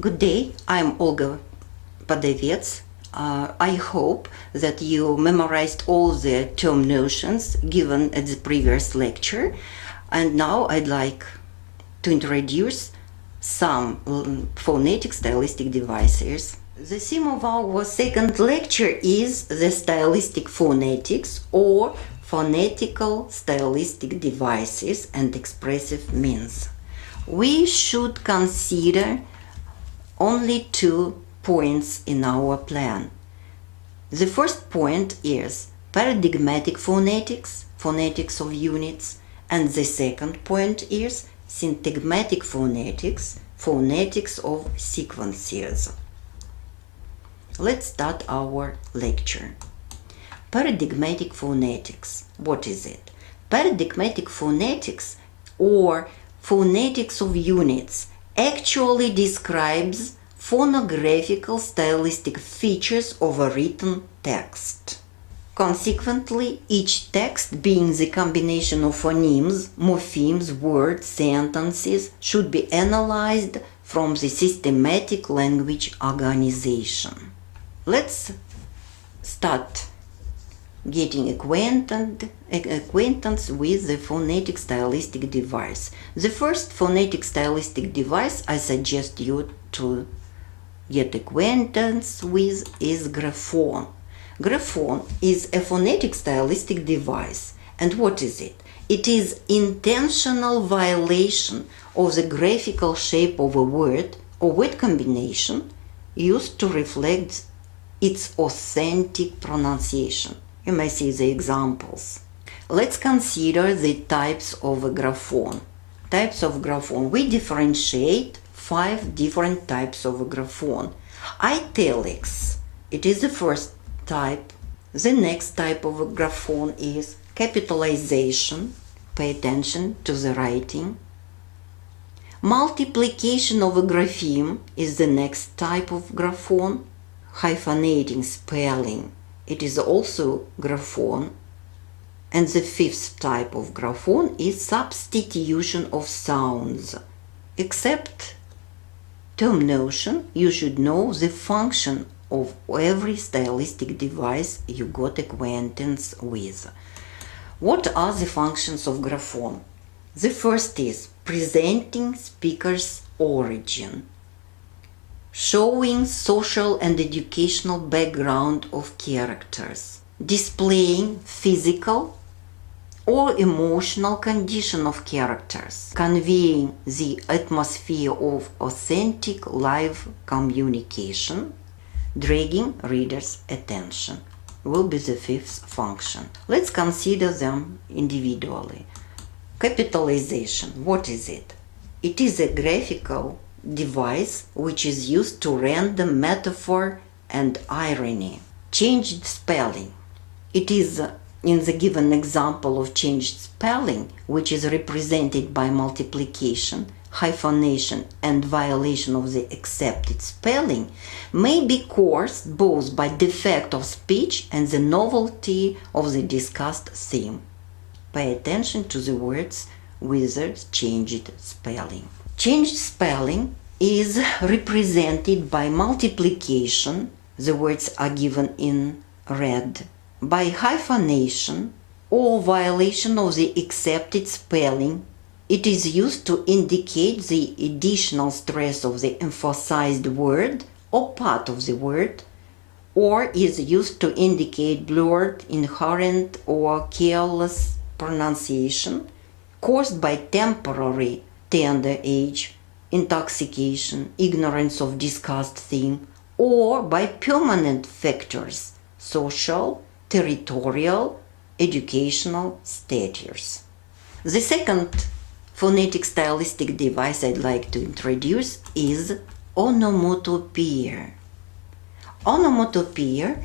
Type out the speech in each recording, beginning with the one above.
Good day, I'm Olga Подавец. I hope that you memorized all the term notions given at the previous lecture, and now I'd like to introduce some phonetic stylistic devices. The theme of our second lecture is the stylistic phonetics or phonetical stylistic devices and expressive means. We should consider only 2 points in our plan. The first point is paradigmatic phonetics, phonetics of units, and the second point is syntagmatic phonetics, phonetics of sequences. Let's start our lecture. Paradigmatic phonetics. What is it? Paradigmatic phonetics or phonetics of units actually describes phonographical stylistic features of a written text. Consequently, each text being the combination of phonemes, morphemes, words, sentences should be analyzed from the systematic language organization. Let's start getting acquaintance with the phonetic stylistic device. The first phonetic stylistic device I suggest you to get acquaintance with is grapheme. Grapheme is a phonetic stylistic device. And what is it? It is intentional violation of the graphical shape of a word or word combination used to reflect its authentic pronunciation. You may see the examples. Let's consider the types of a grapheme. Types of grapheme. We differentiate 5 different types of a grapheme. Italics. It is the first type. The next type of a grapheme is capitalization. Pay attention to the writing. Multiplication of a grapheme is the next type of grapheme. Hyphenating spelling. It is also grapheme. And the fifth type of grapheme is substitution of sounds. Except term notion, you should know the function of every stylistic device you got acquaintance with. What are the functions of grapheme? The first is presenting speaker's origin, showing social and educational background of characters, displaying physical or emotional condition of characters, conveying the atmosphere of authentic live communication, dragging readers' attention will be the fifth function. Let's consider them individually. Capitalization, what is it? It is a graphical device which is used to render metaphor and irony. Changed spelling. It is in the given example of changed spelling, which is represented by multiplication, hyphenation, and violation of the accepted spelling, may be caused both by defect of speech and the novelty of the discussed theme. Pay attention to the words with the changed spelling. Changed spelling is represented by multiplication, the words are given in red, by hyphenation or violation of the accepted spelling. It is used to indicate the additional stress of the emphasized word or part of the word, or is used to indicate blurred, inherent, or careless pronunciation caused by temporary tender age, intoxication, ignorance of discussed theme, or by permanent factors, social, territorial, educational status. The second phonetic stylistic device I'd like to introduce is onomatopoeia. Onomatopoeia,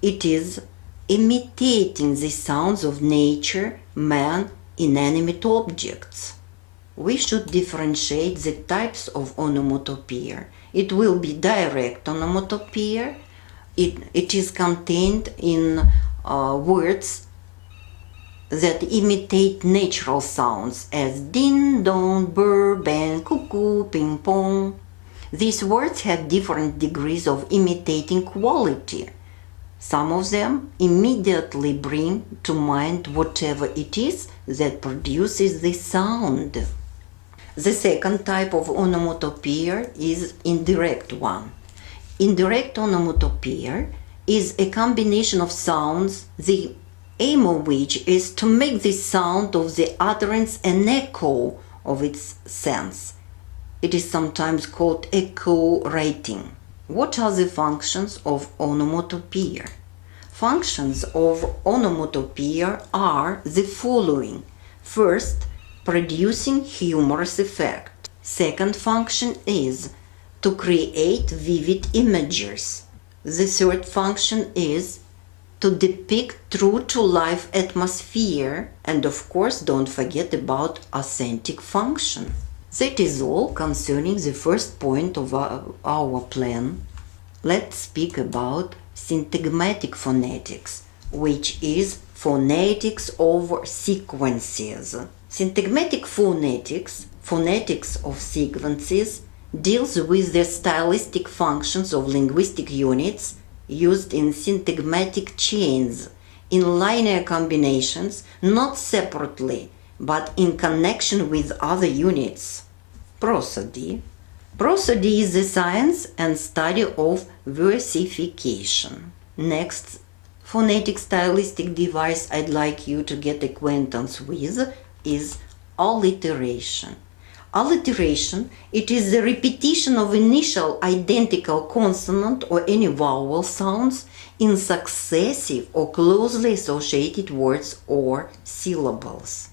it is imitating the sounds of nature, man, inanimate objects. We should differentiate the types of onomatopoeia. It will be direct onomatopoeia. It is contained in words that imitate natural sounds as din, don, burr, bang, cuckoo, ping pong. These words have different degrees of imitating quality. Some of them immediately bring to mind whatever it is that produces the sound. The second type of onomatopoeia is indirect one. Indirect onomatopoeia is a combination of sounds, the aim of which is to make the sound of the utterance an echo of its sense. It is sometimes called echo writing. What are the functions of onomatopoeia? Functions of onomatopoeia are the following. First, producing humorous effect. Second function is to create vivid images. The third function is to depict true-to-life atmosphere, and of course don't forget about authentic function. That is all concerning the first point of our plan. Let's speak about syntagmatic phonetics, which is phonetics over sequences. Syntagmatic phonetics, phonetics of sequences, deals with the stylistic functions of linguistic units used in syntagmatic chains, in linear combinations, not separately, but in connection with other units. Prosody. Prosody is the science and study of versification. Next phonetic stylistic device I'd like you to get acquaintance with is alliteration. Alliteration, it is the repetition of initial identical consonant or any vowel sounds in successive or closely associated words or syllables.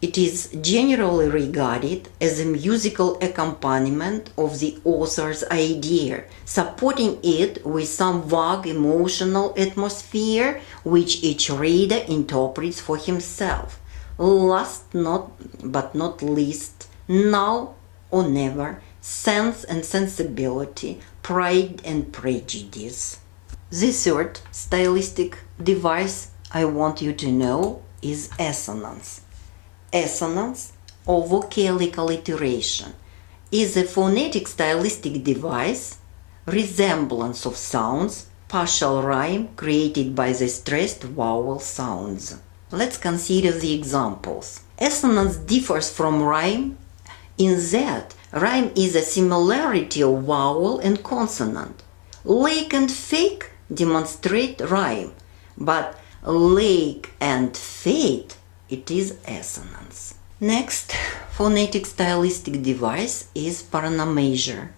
It is generally regarded as a musical accompaniment of the author's idea, supporting it with some vague emotional atmosphere which each reader interprets for himself. Last but not least, now or never, sense and sensibility, pride and prejudice. The third stylistic device I want you to know is assonance. Assonance, or vocalic alliteration, is a phonetic stylistic device, resemblance of sounds, partial rhyme created by the stressed vowel sounds. Let's consider the examples. Assonance differs from rhyme in that rhyme is a similarity of vowel and consonant. Lake and fake demonstrate rhyme, but lake and fate, it is assonance. Next phonetic stylistic device is paronomasia.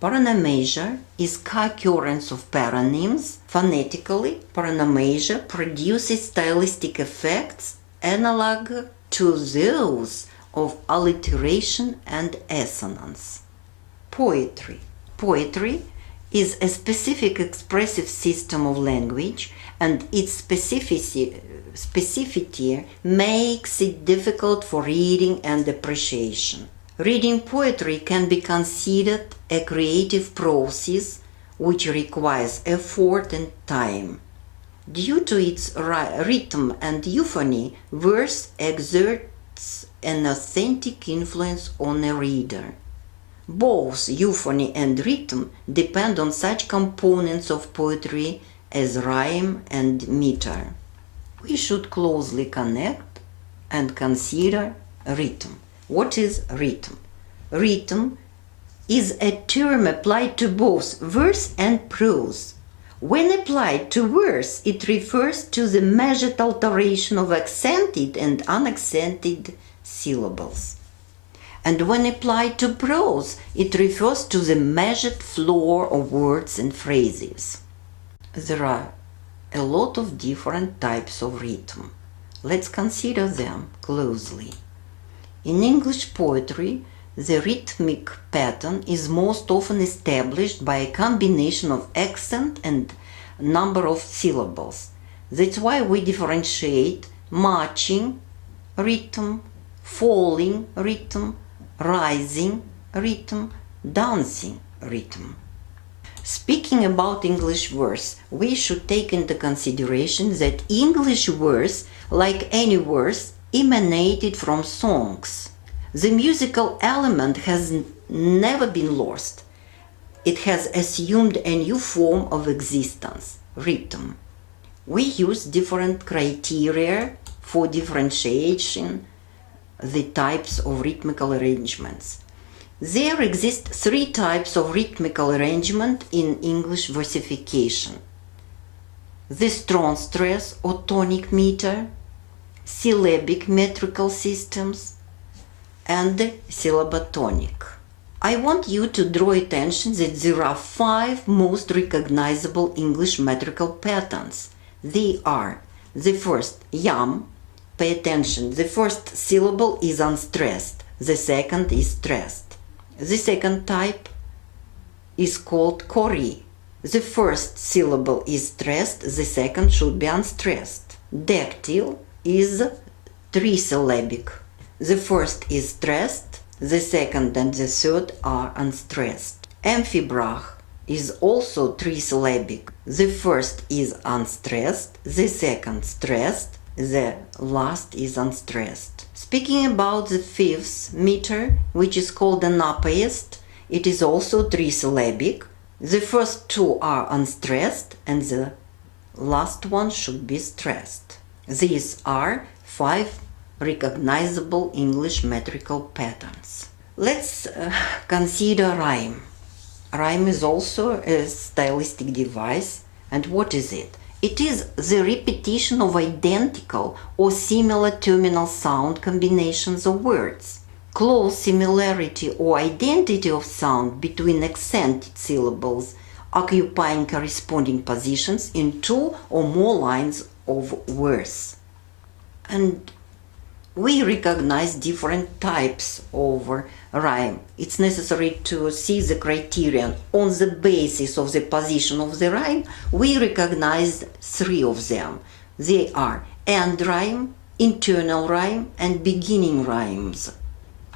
Paronomasia is co-occurrence of paronyms. Phonetically, paronomasia produces stylistic effects analog to those of alliteration and assonance. Poetry. Poetry is a specific expressive system of language, and its specificity makes it difficult for reading and appreciation. Reading poetry can be considered a creative process which requires effort and time. Due to its rhythm and euphony, verse exerts an authentic influence on a reader. Both euphony and rhythm depend on such components of poetry as rhyme and meter. We should closely connect and consider rhythm. What is rhythm? Rhythm is a term applied to both verse and prose. When applied to verse, it refers to the measured alteration of accented and unaccented syllables. And when applied to prose, it refers to the measured flow of words and phrases. There are a lot of different types of rhythm. Let's consider them closely. In English poetry, the rhythmic pattern is most often established by a combination of accent and number of syllables. That's why we differentiate marching rhythm, falling rhythm, rising rhythm, dancing rhythm. Speaking about English verse, we should take into consideration that English verse, like any verse, emanated from songs. The musical element has never been lost. It has assumed a new form of existence, rhythm. We use different criteria for differentiation the types of rhythmical arrangements. There exist 3 types of rhythmical arrangement in English versification: the strong stress or tonic meter, syllabic metrical systems, and the syllabatonic. I want you to draw attention that there are 5 most recognizable English metrical patterns. They are: the first, yam. Pay attention, the first syllable is unstressed, the second is stressed. The second type is called kori. The first syllable is stressed, the second should be unstressed. Dactyl is 3-syllabic. The first is stressed, the second and the third are unstressed. Amphibrach is also 3-syllabic. The first is unstressed, the second stressed, the last is unstressed. Speaking about the 5th meter, which is called an apaist, it is also 3-syllabic. The first 2 are unstressed and the last one should be stressed. These are 5 recognizable English metrical patterns. Let's consider rhyme. Rhyme is also a stylistic device. And what is it? It is the repetition of identical or similar terminal sound combinations of words. Close similarity or identity of sound between accented syllables occupying corresponding positions in 2 or more lines of verse. And we recognize different types of rhyme. It's necessary to see the criterion. On the basis of the position of the rhyme, we recognize 3 of them. They are end rhyme, internal rhyme, and beginning rhymes.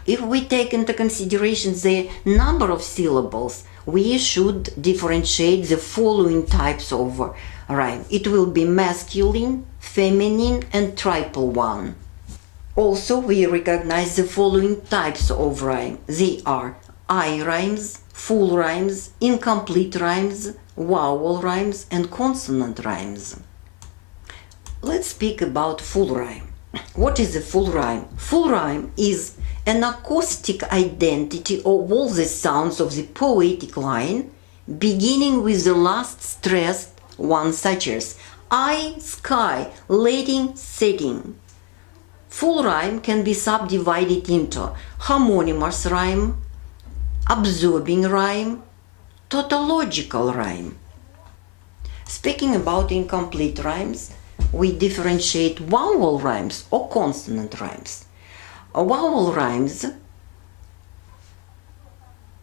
If we take into consideration the number of syllables, we should differentiate the following types of rhyme. It will be masculine, feminine, and triple one. Also, we recognize the following types of rhyme. They are I rhymes, full rhymes, incomplete rhymes, vowel rhymes, and consonant rhymes. Let's speak about full rhyme. What is a full rhyme? Full rhyme is an acoustic identity of all the sounds of the poetic line, beginning with the last stressed one, such as I, sky, letting, setting. Full rhyme can be subdivided into homonymous rhyme, absorbing rhyme, tautological rhyme. Speaking about incomplete rhymes, we differentiate vowel rhymes or consonant rhymes. Vowel rhymes,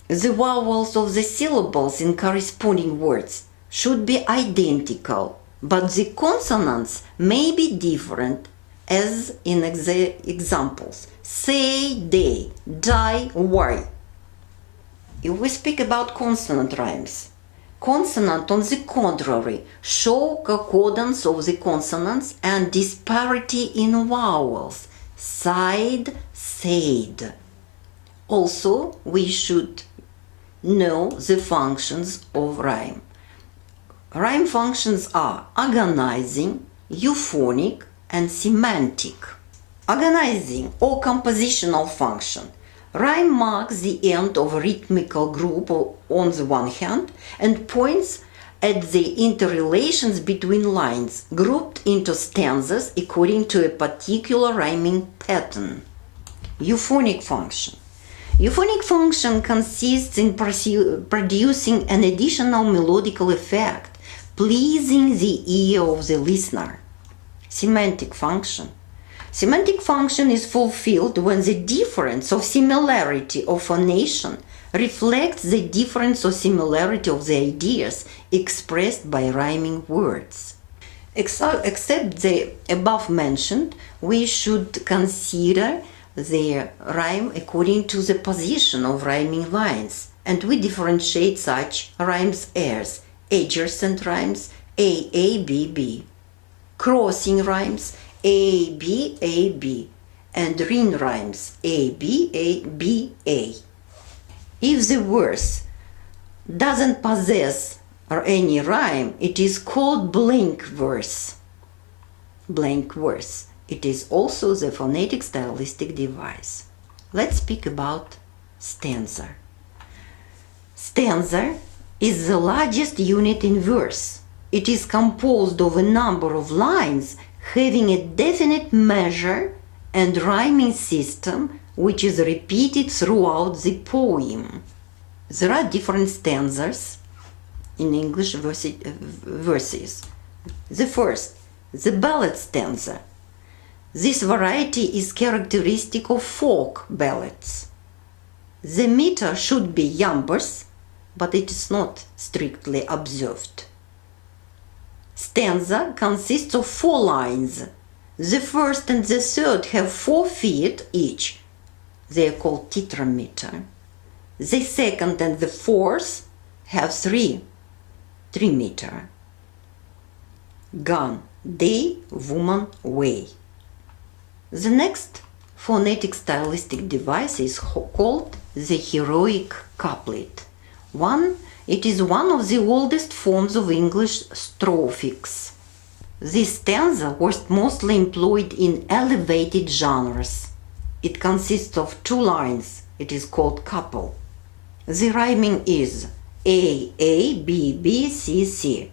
the vowels of the syllables in corresponding words should be identical, but the consonants may be different, as in the examples say, day, die, why. If we speak about consonant rhymes, consonant, on the contrary, show concordance of the consonants and disparity in vowels, side, said. Also, we should know the functions of rhyme. Rhyme functions are organizing, euphonic, and semantic. Organizing or compositional function. Rhyme marks the end of a rhythmical group on the one hand and points at the interrelations between lines grouped into stanzas according to a particular rhyming pattern. Euphonic function. Euphonic function consists in producing an additional melodical effect, pleasing the ear of the listener. Semantic function. Semantic function is fulfilled when the difference of similarity of phonation reflects the difference or similarity of the ideas expressed by rhyming words. Except the above mentioned, we should consider the rhyme according to the position of rhyming lines, and we differentiate such rhymes as adjacent rhymes, A, B, B. Crossing rhymes, A, B, and ring rhymes, A, B, A. If the verse doesn't possess any rhyme, it is called blank verse. Blank verse. It is also the phonetic stylistic device. Let's speak about stanza. Stanza is the largest unit in verse. It is composed of a number of lines having a definite measure and rhyming system which is repeated throughout the poem. There are different stanzas in English verses. The first, the ballad stanza. This variety is characteristic of folk ballads. The meter should be iambus, but it is not strictly observed. Stanza consists of 4 lines. The first and the third have 4 feet each. They are called tetrameter. The second and the fourth have 3 meter. Gun, day, woman, way. The next phonetic stylistic device is called the heroic couplet. It is one of the oldest forms of English strophics. This stanza was mostly employed in elevated genres. It consists of 2 lines. It is called couple. The rhyming is A, A, B, B, C, C.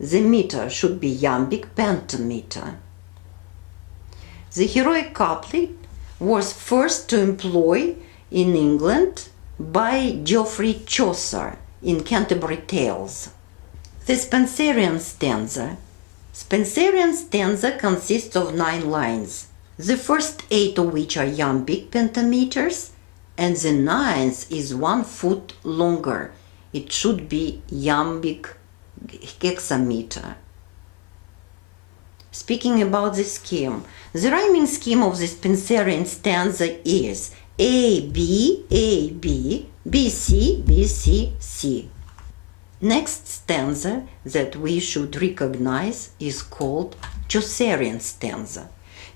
The meter should be iambic pentameter. The heroic couplet was first to employ in England by Geoffrey Chaucer in Canterbury Tales. The Spenserian stanza. Spenserian stanza consists of 9 lines, the first 8 of which are iambic pentameters, and the 9th is 1 foot longer. It should be iambic hexameter. Speaking about the scheme, the rhyming scheme of the Spenserian stanza is A, B, A, B, B, C, B, C, C. Next stanza that we should recognize is called Chaucerian stanza.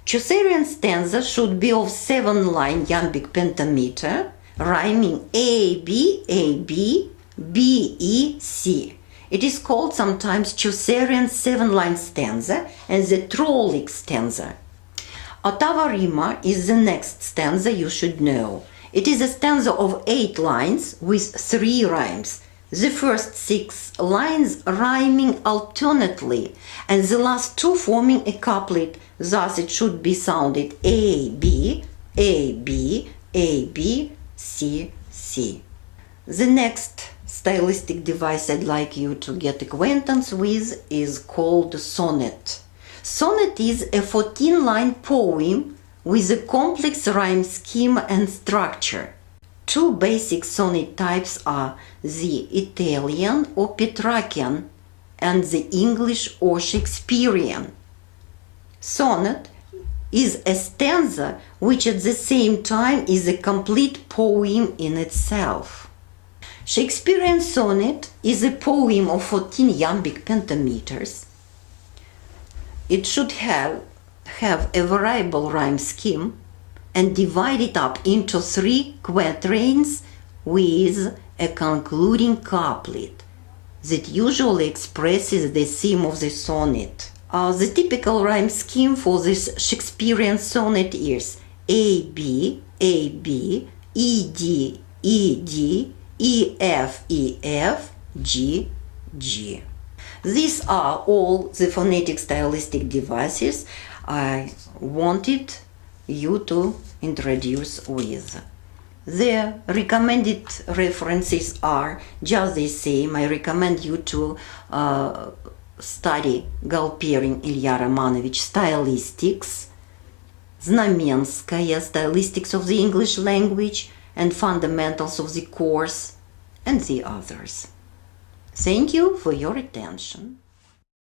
Chaucerian stanza should be of 7-line iambic pentameter, rhyming A, B, A, B, B, E, C. It is called sometimes Chaucerian 7-line stanza and the Trollic stanza. Ottava rima is the next stanza you should know. It is a stanza of 8 lines with 3 rhymes. The first 6 lines rhyming alternately and the last 2 forming a couplet. Thus it should be sounded A, B, A, B, A, B, C, C. The next stylistic device I'd like you to get acquaintance with is called sonnet. Sonnet is a 14-line poem with a complex rhyme scheme and structure. 2 basic sonnet types are the Italian or Petrarchian and the English or Shakespearean. Sonnet is a stanza which at the same time is a complete poem in itself. Shakespearean sonnet is a poem of 14 iambic pentameters. It should have a variable rhyme scheme and divided up into 3 quatrains with a concluding couplet that usually expresses the theme of the sonnet. The typical rhyme scheme for this Shakespearean sonnet is A, B, A, B, E, D, E, D, E, F, E, F, G, G. These are all the phonetic stylistic devices I wanted you to introduce with. The recommended references are just the same. I recommend you to study Galperin Ilya Romanovich Stylistics, Znamenskaya Stylistics of the English Language, and Fundamentals of the Course, and the others. Thank you for your attention.